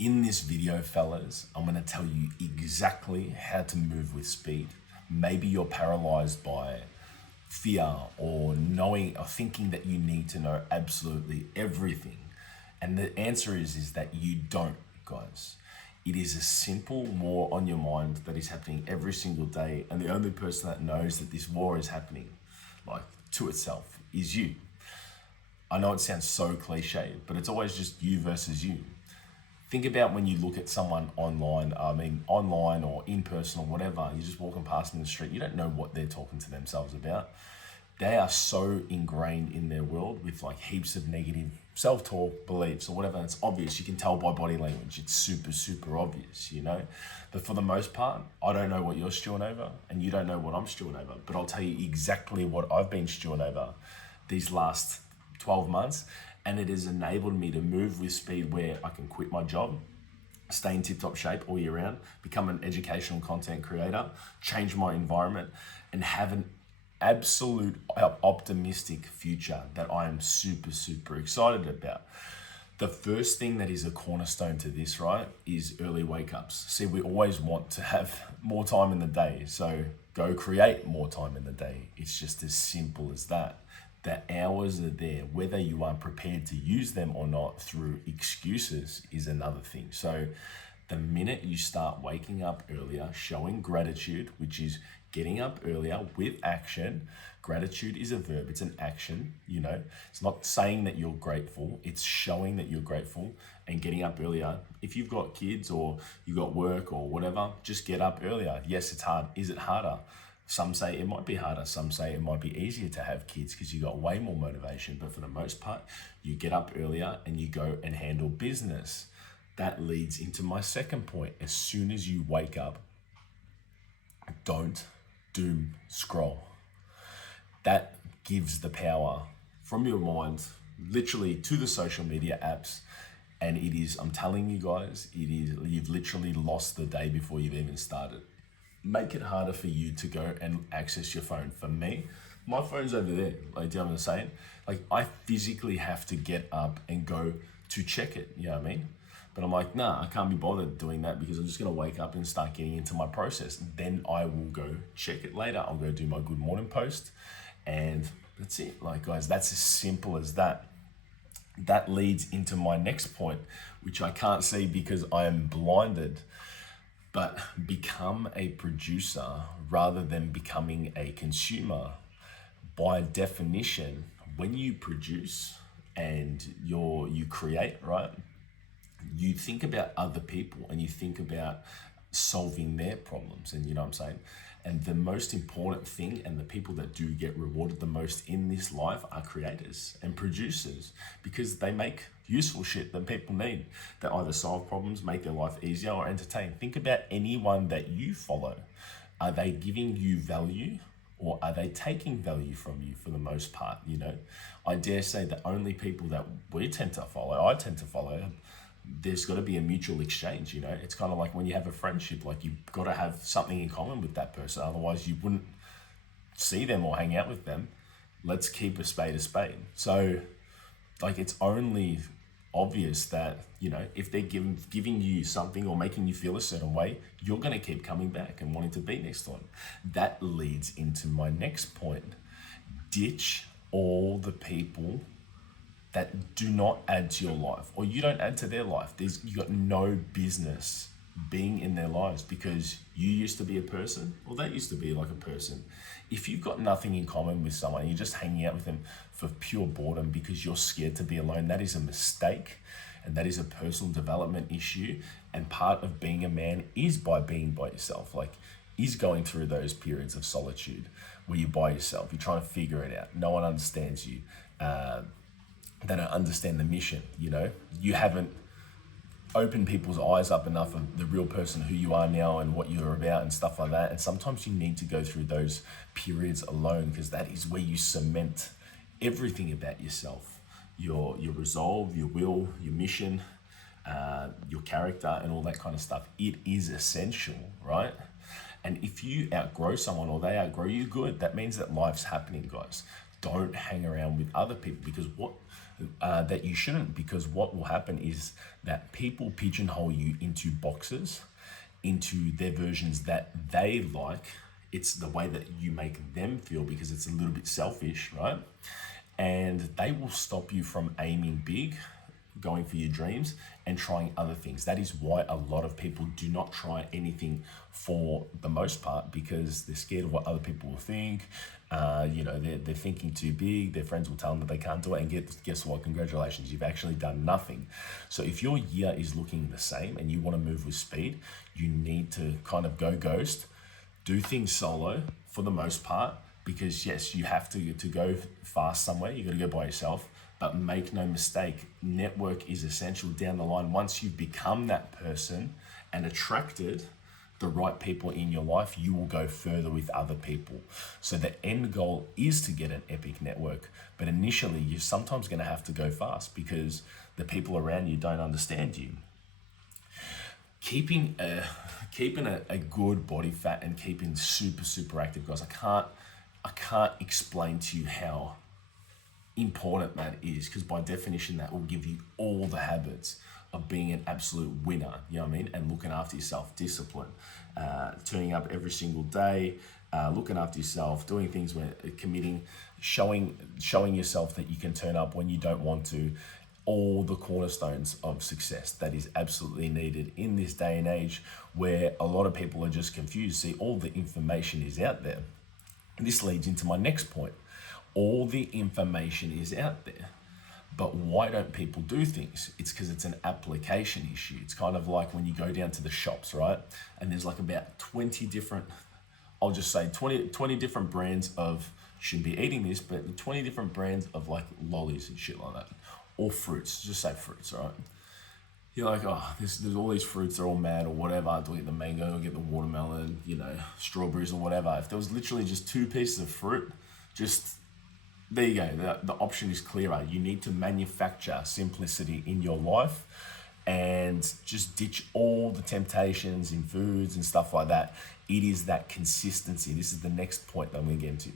In this video, fellas, I'm gonna tell you exactly how to move with speed. Maybe you're paralyzed by fear or knowing or thinking that you need to know absolutely everything. And the answer is that you don't, guys. It is a simple war on your mind that is happening every single day. And the only person that knows that this war is happening, like to itself, is you. I know it sounds so cliche, but it's always just you versus you. Think about when you look at someone online, online or in person or whatever, you're just walking past in the street, you don't know what they're talking to themselves about. They are so ingrained in their world with like heaps of negative self-talk beliefs or whatever. And it's obvious, you can tell by body language, it's super, super obvious, you know? But for the most part, I don't know what you're stewing over and you don't know what I'm stewing over, but I'll tell you exactly what I've been stewing over these last 12 months. And it has enabled me to move with speed where I can quit my job, stay in tip-top shape all year round, become an educational content creator, change my environment, and have an absolute optimistic future that I am super, super excited about. The first thing that is a cornerstone to this, right, is early wake-ups. See, we always want to have more time in the day, so go create more time in the day. It's just as simple as that. The hours are there. Whether you are prepared to use them or not through excuses is another thing. So the minute you start waking up earlier, showing gratitude, which is getting up earlier with action. Gratitude is a verb, it's an action, you know. It's not saying that you're grateful, it's showing that you're grateful and getting up earlier. If you've got kids or you've got work or whatever, just get up earlier. Yes, it's hard. Is it harder? Some say it might be harder. Some say it might be easier to have kids because you got way more motivation. But for the most part, you get up earlier and you go and handle business. That leads into my second point. As soon as you wake up, don't doom scroll. That gives the power from your mind literally to the social media apps. And it is, I'm telling you guys, you've literally lost the day before you've even started. Make it harder for you to go and access your phone. For me, my phone's over there. Like, do you know what I'm saying? Like, I physically have to get up and go to check it. You know what I mean? But I'm like, nah, I can't be bothered doing that because I'm just gonna wake up and start getting into my process. Then I will go check it later. I'll go do my good morning post, and that's it. Like, guys, that's as simple as that. That leads into my next point, which I can't see because I am blinded. But become a producer rather than becoming a consumer. By definition, when you produce and you create, right? You think about other people and you think about solving their problems, and you know what I'm saying? And the most important thing, and the people that do get rewarded the most in this life, are creators and producers, because they make useful shit that people need, that either solve problems, make their life easier, or entertain. Think about anyone that you follow. Are they giving you value, or are they taking value from you for the most part? You know, I dare say the only people that I tend to follow, there's got to be a mutual exchange. You know, it's kind of like when you have a friendship, like you've got to have something in common with that person, otherwise you wouldn't see them or hang out with them. Let's keep a spade a spade. So like, it's only obvious that, you know, if they're giving you something or making you feel a certain way, you're going to keep coming back and wanting to be next to them. That leads into my next point. Ditch all the people that do not add to your life, or you don't add to their life. You got no business being in their lives, because you used to be a person, or they used to be like a person. If you've got nothing in common with someone, you're just hanging out with them for pure boredom because you're scared to be alone, that is a mistake, and that is a personal development issue. And part of being a man is by being by yourself. Like, is going through those periods of solitude where you're by yourself, you're trying to figure it out, no one understands you. They don't understand the mission, you know? You haven't opened people's eyes up enough of the real person who you are now and what you're about and stuff like that. And sometimes you need to go through those periods alone, because that is where you cement everything about yourself. Your resolve, your will, your mission, your character, and all that kind of stuff. It is essential, right? And if you outgrow someone or they outgrow you, good. That means that life's happening, guys. don't hang around with other people, because that you shouldn't, because what will happen is that people pigeonhole you into boxes, into their versions that they like. It's the way that you make them feel, because it's a little bit selfish, right? And they will stop you from aiming big, going for your dreams, and trying other things. That is why a lot of people do not try anything for the most part, because they're scared of what other people will think. They're thinking too big. Their friends will tell them that they can't do it, and guess what? Congratulations, you've actually done nothing. So if your year is looking the same and you want to move with speed, you need to kind of go ghost, do things solo for the most part, because yes, you have to go fast somewhere. You got to go by yourself. But make no mistake, network is essential down the line. Once you've become that person and attracted the right people in your life, you will go further with other people. So the end goal is to get an epic network. But initially, you're sometimes going to have to go fast because the people around you don't understand you. Keeping a good body fat and keeping super active, guys. I can't explain to you how important that is, because by definition that will give you all the habits of being an absolute winner, you know what I mean? And looking after yourself, discipline, turning up every single day, looking after yourself, doing things where committing, showing yourself that you can turn up when you don't want to. All the cornerstones of success that is absolutely needed in this day and age, where a lot of people are just confused. See, all the information is out there. This leads into my next point. All the information is out there, but why don't people do things? It's because it's an application issue. It's kind of like when you go down to the shops, right? And there's like about 20 different, I'll just say 20 different brands of, shouldn't be eating this, but 20 different brands of like lollies and shit like that. Or fruits, just say fruits, right? You're like, oh, there's all these fruits, they're all mad or whatever. Do I get the mango, get the watermelon, strawberries or whatever? If there was literally just 2 pieces of fruit, just, there you go. The option is clearer. You need to manufacture simplicity in your life and just ditch all the temptations in foods and stuff like that. It is that consistency. This is the next point that I'm going to get into.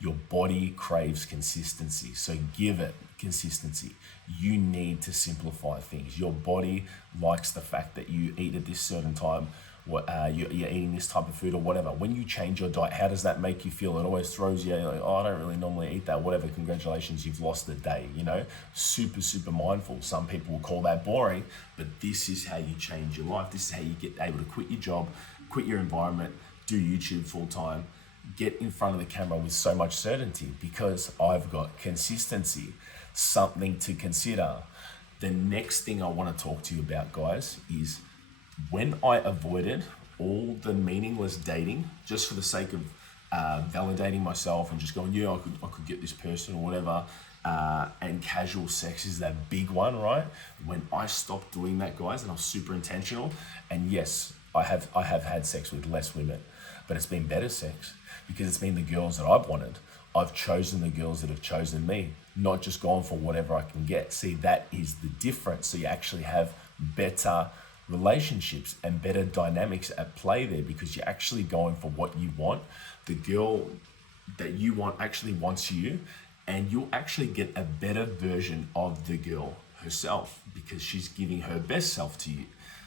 Your body craves consistency, so give it consistency. You need to simplify things. Your body likes the fact that you eat at this certain time, you're eating this type of food or whatever. When you change your diet, how does that make you feel? It always throws you like, oh, I don't really normally eat that, whatever. Congratulations, you've lost a day, super mindful. Some people will call that boring, but this is how you change your life. This is how you get able to quit your job, quit your environment, do YouTube full time, get in front of the camera with so much certainty, because I've got consistency. Something to consider. The next thing I want to talk to you about, guys, is when I avoided all the meaningless dating just for the sake of validating myself and just going, yeah, I could get this person or whatever, and casual sex is that big one, right? When I stopped doing that, guys, and I was super intentional, and yes, I have had sex with less women, but it's been better sex because it's been the girls that I've wanted. I've chosen the girls that have chosen me, not just gone for whatever I can get. See, that is the difference. So you actually have better relationships and better dynamics at play there, because you're actually going for what you want. The girl that you want actually wants you, and you'll actually get a better version of the girl herself because she's giving her best self to you.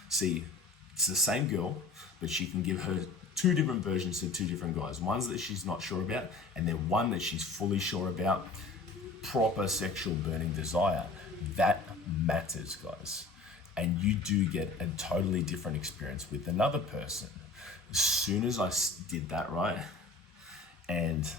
See, it's the same girl, but she can give her 2 different versions to 2 different guys. One's that she's not sure about, and then one that she's fully sure about. Proper sexual burning desire. That matters, guys. And you do get a totally different experience with another person. As soon as I did that, right? And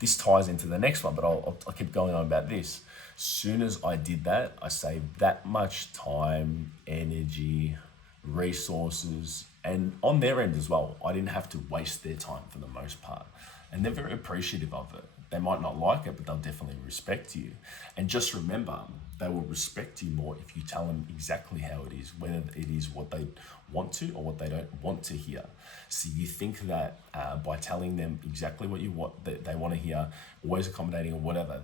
this ties into the next one, but I'll keep going on about this. As soon as I did that, I saved that much time, energy, resources, and on their end as well. I didn't have to waste their time for the most part. And they're very appreciative of it. They might not like it, but they'll definitely respect you. And just remember, they will respect you more if you tell them exactly how it is, whether it is what they want to or what they don't want to hear. So you think that by telling them exactly what you want, that they want to hear, always accommodating or whatever,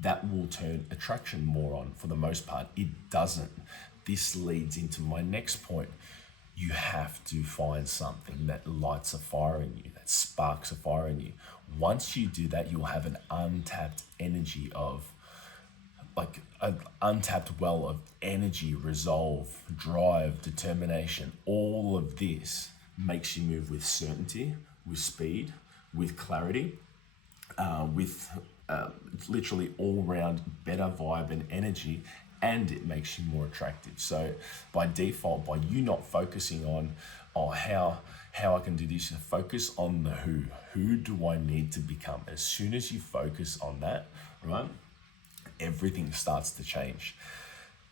that will turn attraction more on. For the most part, it doesn't. This leads into my next point. You have to find something that lights a fire in you, that sparks a fire in you. Once you do that, you'll have an untapped energy of, like an untapped well of energy, resolve, drive, determination. All of this makes you move with certainty, with speed, with clarity, with literally all round better vibe and energy, and it makes you more attractive. So by default, by you not focusing on, oh, how I can do this, focus on the who. Who do I need to become? As soon as you focus on that, right, everything starts to change.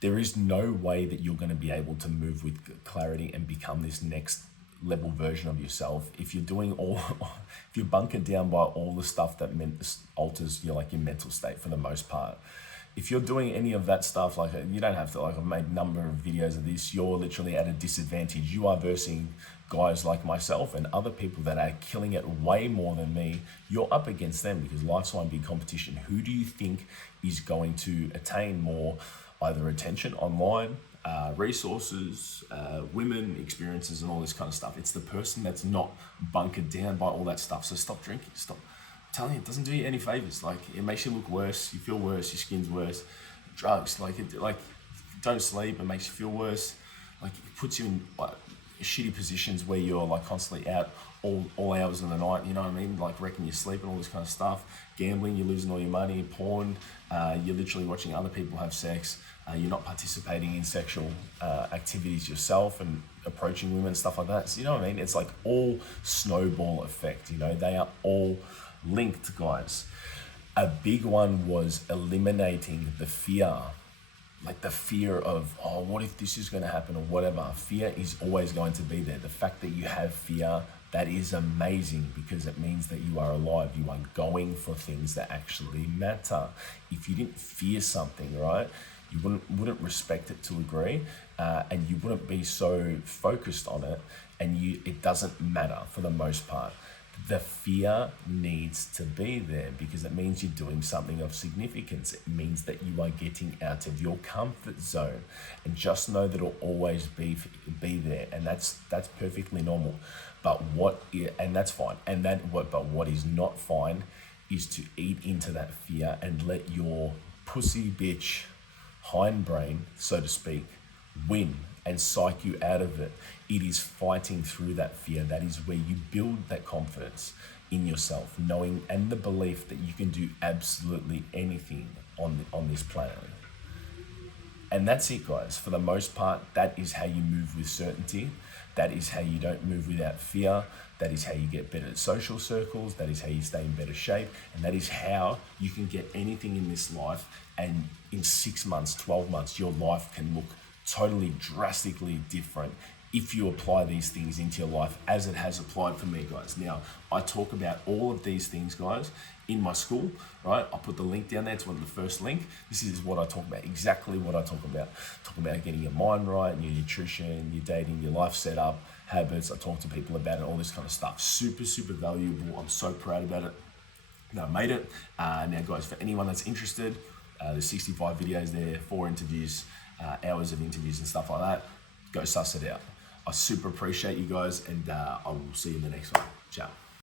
There is no way that you're going to be able to move with clarity and become this next level version of yourself if you're doing if you're bunkered down by all the stuff that alters your mental state for the most part. If you're doing any of that stuff, like, you don't have to, like, I've made a number of videos of this, you're literally at a disadvantage. You are versing guys like myself and other people that are killing it way more than me. You're up against them because life's one big competition. Who do you think is going to attain more either attention online, resources, women, experiences, and all this kind of stuff? It's the person that's not bunkered down by all that stuff. So stop drinking, stop. I'm telling you, it doesn't do you any favors. Like, it makes you look worse, you feel worse, your skin's worse. Drugs, don't sleep, it makes you feel worse. Like, it puts you in shitty positions where you're like constantly out all hours of the night, you know what I mean? Like wrecking your sleep and all this kind of stuff. Gambling, you're losing all your money. Porn, you're literally watching other people have sex. You're not participating in sexual activities yourself and approaching women, stuff like that. So, you know what I mean? It's like all snowball effect, you know? They are all linked, guys. A big one was eliminating the fear. Like the fear of, oh, what if this is going to happen or whatever. Fear is always going to be there. The fact that you have fear, that is amazing because it means that you are alive. You are going for things that actually matter. If you didn't fear something, right, you wouldn't respect it to a degree, and you wouldn't be so focused on it, and it doesn't matter for the most part. The fear needs to be there because it means you're doing something of significance. It means that you are getting out of your comfort zone, and just know that it'll always be there, and that's perfectly normal. But that's fine. But what is not fine is to eat into that fear and let your pussy bitch hindbrain, so to speak, win and psych you out of it. It is fighting through that fear. That is where you build that confidence in yourself, knowing and the belief that you can do absolutely anything on this planet. And that's it, guys. For the most part, that is how you move with certainty. That is how you don't move without fear. That is how you get better at social circles. That is how you stay in better shape. And that is how you can get anything in this life. And in 6 months, 12 months, your life can look totally drastically different if you apply these things into your life as it has applied for me, guys. Now, I talk about all of these things, guys, in my school, right? I'll put the link down there. It's one of the first link. This is what I talk about, exactly what I talk about. Talk about getting your mind right, your nutrition, your dating, your life setup, habits. I talk to people about it, all this kind of stuff. Super, super valuable. I'm so proud about it. I made it. Now, guys, for anyone that's interested, there's 65 videos there, 4 interviews, hours of interviews and stuff like that. Go suss it out. I super appreciate you guys, and I will see you in the next one. Ciao.